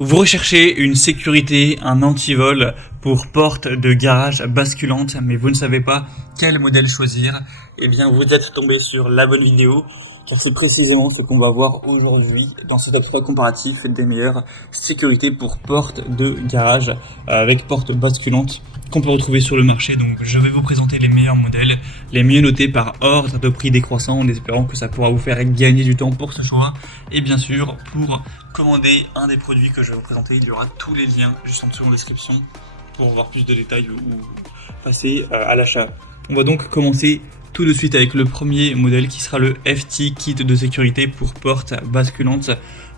Vous recherchez une sécurité, un antivol pour porte de garage basculante, mais vous ne savez pas quel modèle choisir. Eh bien, vous êtes tombé sur la bonne vidéo, car c'est précisément ce qu'on va voir aujourd'hui dans ce top 3 comparatif des meilleures sécurités pour porte de garage avec porte basculante qu'on peut retrouver sur le marché. Donc, je vais vous présenter les meilleurs modèles, les mieux notés par ordre de prix décroissant, en espérant que ça pourra vous faire gagner du temps pour ce choix. Et bien sûr, pour commander un des produits que je vais vous présenter, il y aura tous les liens juste en dessous en description pour voir plus de détails ou passer à l'achat. On va donc commencer tout de suite avec le premier modèle qui sera le FT Kit de sécurité pour porte basculante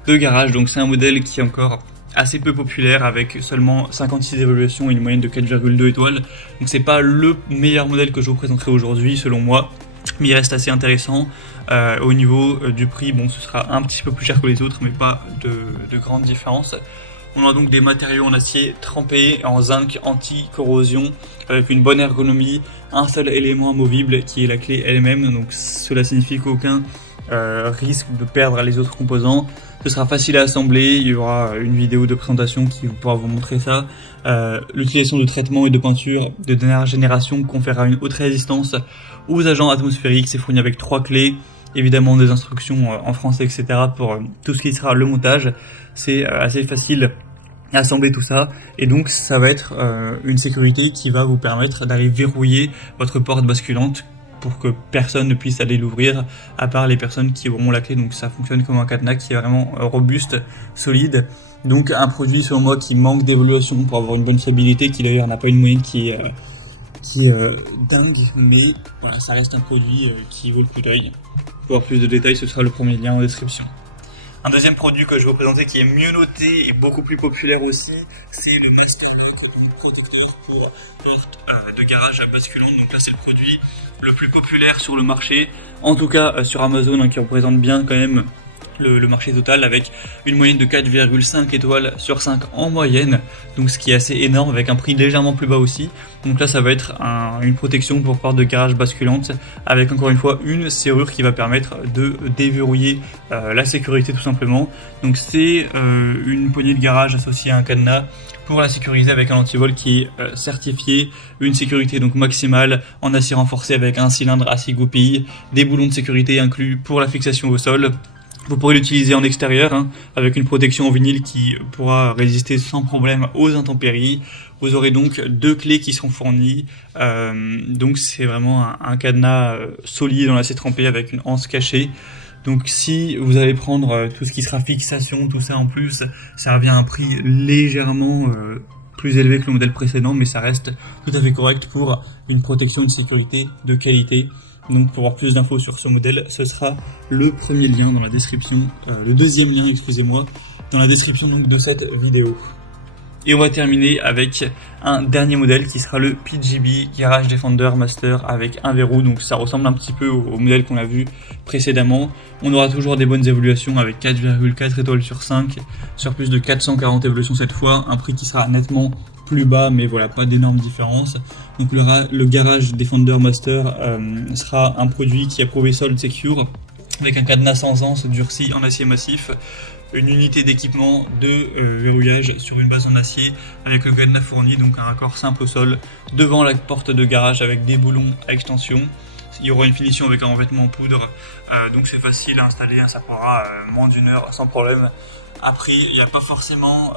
de garage. Donc c'est un modèle qui est encore assez peu populaire avec seulement 56 évaluations et une moyenne de 4,2 étoiles. Donc c'est pas le meilleur modèle que je vous présenterai aujourd'hui selon moi, mais il reste assez intéressant. Au niveau du prix, bon, ce sera un petit peu plus cher que les autres, mais pas de grande différence. On a donc des matériaux en acier trempés en zinc anti-corrosion avec une bonne ergonomie, un seul élément amovible qui est la clé elle-même, donc cela signifie qu'aucun risque de perdre les autres composants. Ce sera facile à assembler, il y aura une vidéo de présentation qui pourra vous montrer ça. L'utilisation de traitement et de peinture de dernière génération conférera une haute résistance aux agents atmosphériques. C'est fourni avec 3 clés, évidemment des instructions en français, etc. pour tout ce qui sera le montage. C'est assez facile à assembler tout ça, et donc ça va être une sécurité qui va vous permettre d'aller verrouiller votre porte basculante pour que personne ne puisse aller l'ouvrir à part les personnes qui auront la clé. Donc ça fonctionne comme un cadenas qui est vraiment robuste, solide. Donc un produit selon moi qui manque d'évaluation pour avoir une bonne fiabilité, qui d'ailleurs n'a pas une moyenne qui est dingue, mais voilà, ça reste un produit qui vaut le coup d'œil. Pour avoir plus de détails, ce sera le premier lien en description. Un deuxième produit que je vais vous présenter qui est mieux noté et beaucoup plus populaire aussi, c'est le Master Lock, le protecteur pour porte de garage basculante. Donc là c'est le produit le plus populaire sur le marché, en tout cas sur Amazon, hein, qui représente bien quand même le marché total avec une moyenne de 4,5 étoiles sur 5 en moyenne, donc ce qui est assez énorme avec un prix légèrement plus bas aussi. Donc là ça va être une protection pour porte de garage basculante avec encore une fois une serrure qui va permettre de déverrouiller la sécurité tout simplement. Donc c'est une poignée de garage associée à un cadenas pour la sécuriser avec un antivol qui est certifié, une sécurité donc maximale en acier renforcé avec un cylindre acier goupille, des boulons de sécurité inclus pour la fixation au sol. Vous pourrez l'utiliser en extérieur avec une protection en vinyle qui pourra résister sans problème aux intempéries. Vous aurez donc 2 clés qui seront fournies. Donc c'est vraiment un cadenas solide en acier trempé avec une anse cachée. Donc si vous allez prendre tout ce qui sera fixation, tout ça en plus, ça revient à un prix légèrement plus élevé que le modèle précédent, mais ça reste tout à fait correct pour une protection, une sécurité de qualité. Donc pour avoir plus d'infos sur ce modèle, ce sera le premier lien dans la description, le deuxième lien, excusez-moi, dans la description donc de cette vidéo. Et on va terminer avec un dernier modèle qui sera le PGB Garage Defender Master avec un verrou. Donc ça ressemble un petit peu au modèle qu'on a vu précédemment. On aura toujours des bonnes évaluations avec 4,4 étoiles sur 5, sur plus de 440 évaluations cette fois, un prix qui sera nettement plus bas, mais voilà, pas d'énorme différence. Donc le Garage Defender Master sera un produit qui est approuvé Sold Secure avec un cadenas sans anse durci en acier massif, une unité d'équipement de verrouillage sur une base en acier avec le cadenas fourni, donc un raccord simple au sol devant la porte de garage avec des boulons à extension. Il y aura une finition avec un revêtement en poudre, donc c'est facile à installer, ça prendra moins d'1 heure sans problème. Après, il n'y a pas forcément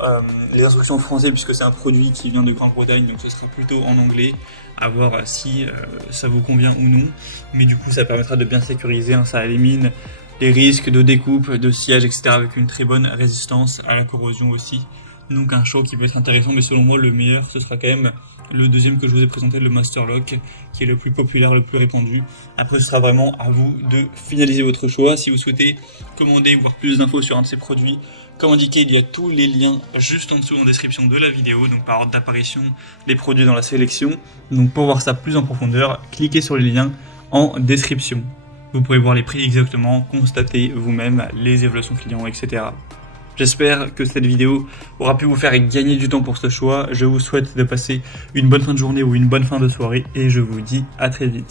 les instructions en français puisque c'est un produit qui vient de Grande-Bretagne, donc ce sera plutôt en anglais, à voir si ça vous convient ou non. Mais du coup, ça permettra de bien sécuriser, ça élimine les risques de découpe, de sciage, etc. avec une très bonne résistance à la corrosion aussi. Donc un choix qui peut être intéressant, mais selon moi le meilleur ce sera quand même le deuxième que je vous ai présenté, le Master Lock, qui est le plus populaire, le plus répandu. Après ce sera vraiment à vous de finaliser votre choix. Si vous souhaitez commander ou voir plus d'infos sur un de ces produits, comme indiqué, il y a tous les liens juste en dessous en description de la vidéo, donc par ordre d'apparition, les produits dans la sélection. Donc pour voir ça plus en profondeur, cliquez sur les liens en description. Vous pourrez voir les prix exactement, constater vous-même les évaluations clients, etc. J'espère que cette vidéo aura pu vous faire gagner du temps pour ce choix. Je vous souhaite de passer une bonne fin de journée ou une bonne fin de soirée et je vous dis à très vite.